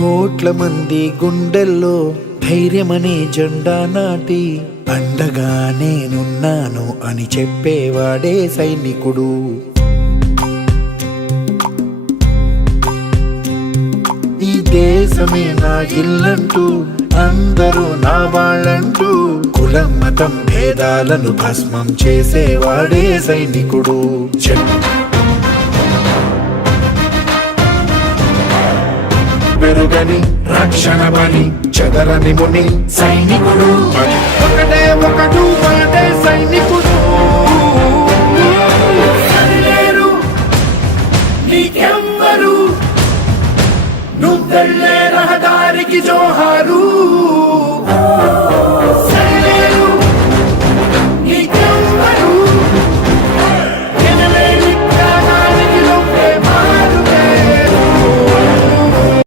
కోట్ల మంది గుండెల్లో ధైర్యమనే జెండా నాటి అండగా నేనున్నాను అని చెప్పేవాడే సైనికుడు. ఈ దేశమే నా ఇల్లంటూ అందరూ నా వాళ్ళంటూ కులం మతం భేదాలను భస్మం చేసేవాడే సైనికుడు. పెరుగని రక్షణ బలి చెదరని ముని సైనికుడు. ఒకటే ఒకడు వాడే సైనికుడు. నీకెవ్వరు నువ్వెళ్ళే రహదారికి జోహారు.